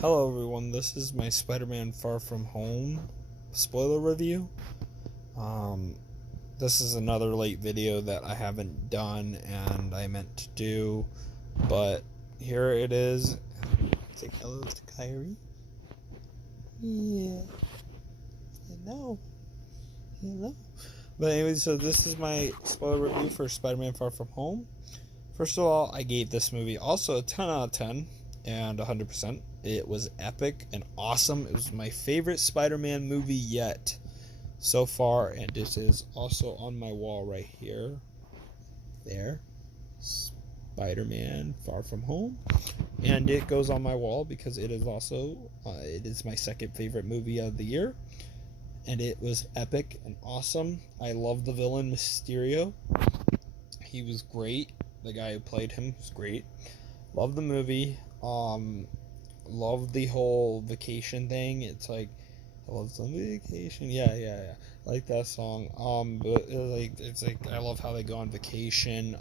Hello everyone, this is my Spider-Man Far From Home spoiler review. Um, this is another late video that I haven't done and I meant to do, but here it is. Say hello to Kyrie. Yeah, hello. Hello. But anyway, so this is my spoiler review for Spider-Man Far From Home. First of all, I gave this movie also a 10 out of 10 and 100%. It was epic and awesome. It was my favorite Spider-Man movie yet so far, and it is also on my wall right here. There. Spider-Man Far From Home. And it goes on my wall because it is also it is my second favorite movie of the year. And it was epic and awesome. I love the villain Mysterio. He was great. The guy who played him was great. Love the movie. Love the whole vacation thing. It's like I love some vacation. Yeah. I like that song. But it's like I love how they go on vacation.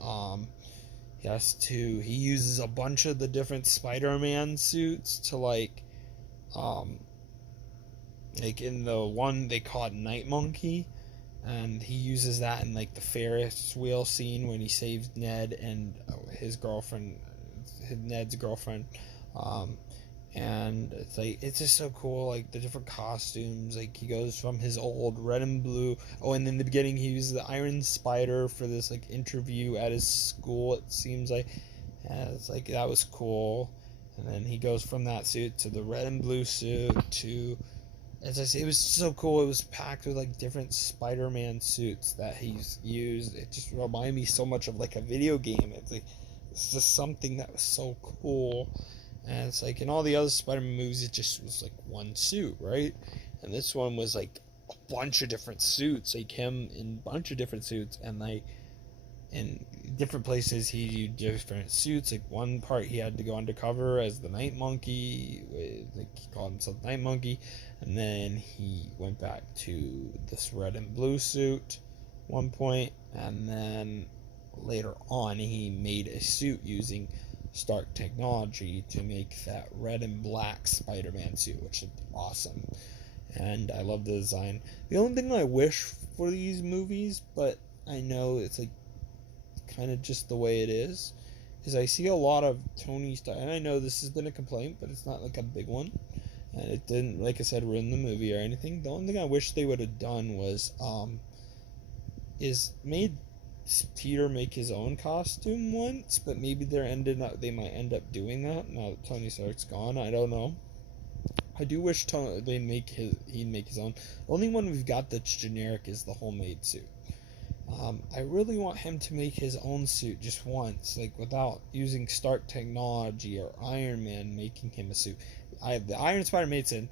He uses a bunch of the different Spider-Man suits to like in the one they call it Night Monkey, and he uses that in like the Ferris wheel scene when he saves Ned and his Ned's girlfriend. And it's just so cool, like the different costumes. Like he goes from his old red and blue. Oh, and in the beginning he uses the Iron Spider for this like interview at his school. It seems like, and it's like that was cool. And then he goes from that suit to the red and blue suit to, as I say, it was so cool. It was packed with like different Spider-Man suits that he's used. It just reminded me so much of like a video game. It's just something that was so cool. And it's like in all the other Spider-Man movies, it just was like one suit, right? And this one was like a bunch of different suits, like him in a bunch of different suits, and like in different places he used different suits. Like one part he had to go undercover as the Night Monkey, like he called himself Night Monkey, and then he went back to this red and blue suit one point, and then later on he made a suit using Stark technology to make that red and black Spider-Man suit, which is awesome. And I love the design. The only thing I wish for these movies, but I know it's like kind of just the way it is I see a lot of Tony Stark, and I know this has been a complaint, but it's not like a big one, and it didn't, like I said, ruin the movie or anything. The only thing I wish they would have done was is made Peter make his own costume once, but maybe they might end up doing that now that Tony Stark's gone. I don't know. I do wish he'd make his own. The only one we've got that's generic is the homemade suit. I really want him to make his own suit just once, like without using Stark technology or Iron Man making him a suit. The Iron Spider made his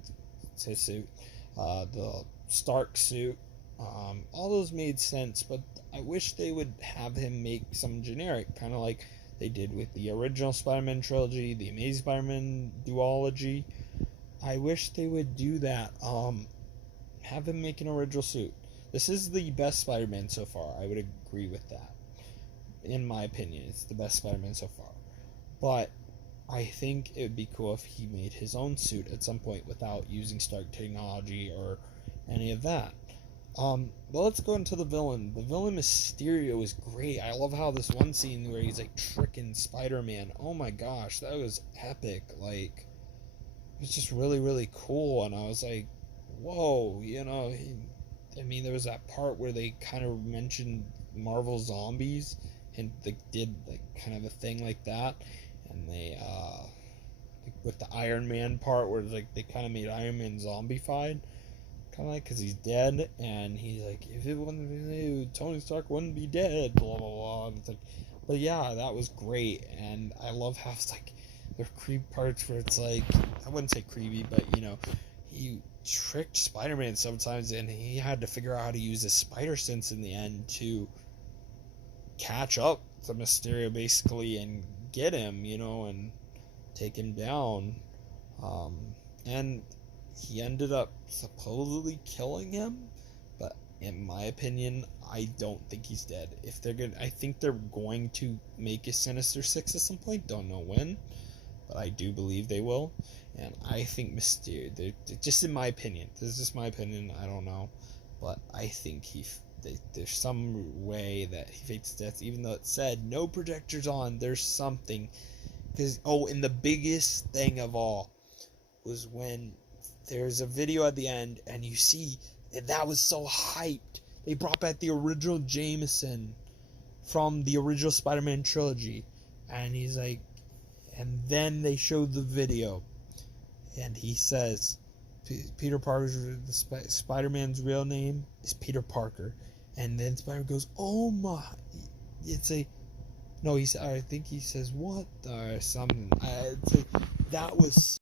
suit. The Stark suit, all those made sense, but I wish they would have him make some generic, kind of like they did with the original Spider-Man trilogy, the Amazing Spider-Man duology. I wish they would do that. Have him make an original suit. This is the best Spider-Man so far. I would agree with that. In my opinion, it's the best Spider-Man so far. But I think it would be cool if he made his own suit at some point without using Stark technology or any of that. Well, let's go into the villain. The villain Mysterio is great. I love how this one scene where he's like tricking Spider-Man. Oh my gosh, that was epic. Like, it's just really, really cool. And I was like, whoa, there was that part where they kind of mentioned Marvel Zombies and they did like kind of a thing like that, and they with the Iron Man part where it's like they kind of made Iron Man zombified, kind of like because he's dead, and he's like, if it wasn't for you, Tony Stark wouldn't be dead, blah blah blah. And it's like, but yeah, that was great, and I love how it's like there are creep parts where it's like, I wouldn't say creepy, but he tricked Spider-Man sometimes, and he had to figure out how to use his spider sense in the end to catch up to Mysterio basically and get him, and take him down. And he ended up supposedly killing him, but in my opinion, I don't think he's dead. I think they're going to make a Sinister Six at some point. Don't know when. but I do believe they will. And I think Mysterio, just in my opinion, this is just my opinion, I don't know, but I think there's some way that he fakes death, even though it said no projectors on. There's something, because and the biggest thing of all was when there's a video at the end, and you see that was so hyped. They brought back the original Jameson from the original Spider-Man trilogy, and he's like, and then they showed the video, and he says, Peter Parker's Spider-Man's real name is Peter Parker, and then Spider-Man goes, "Oh my!" It's a no. I think he says what or something. It's like, that was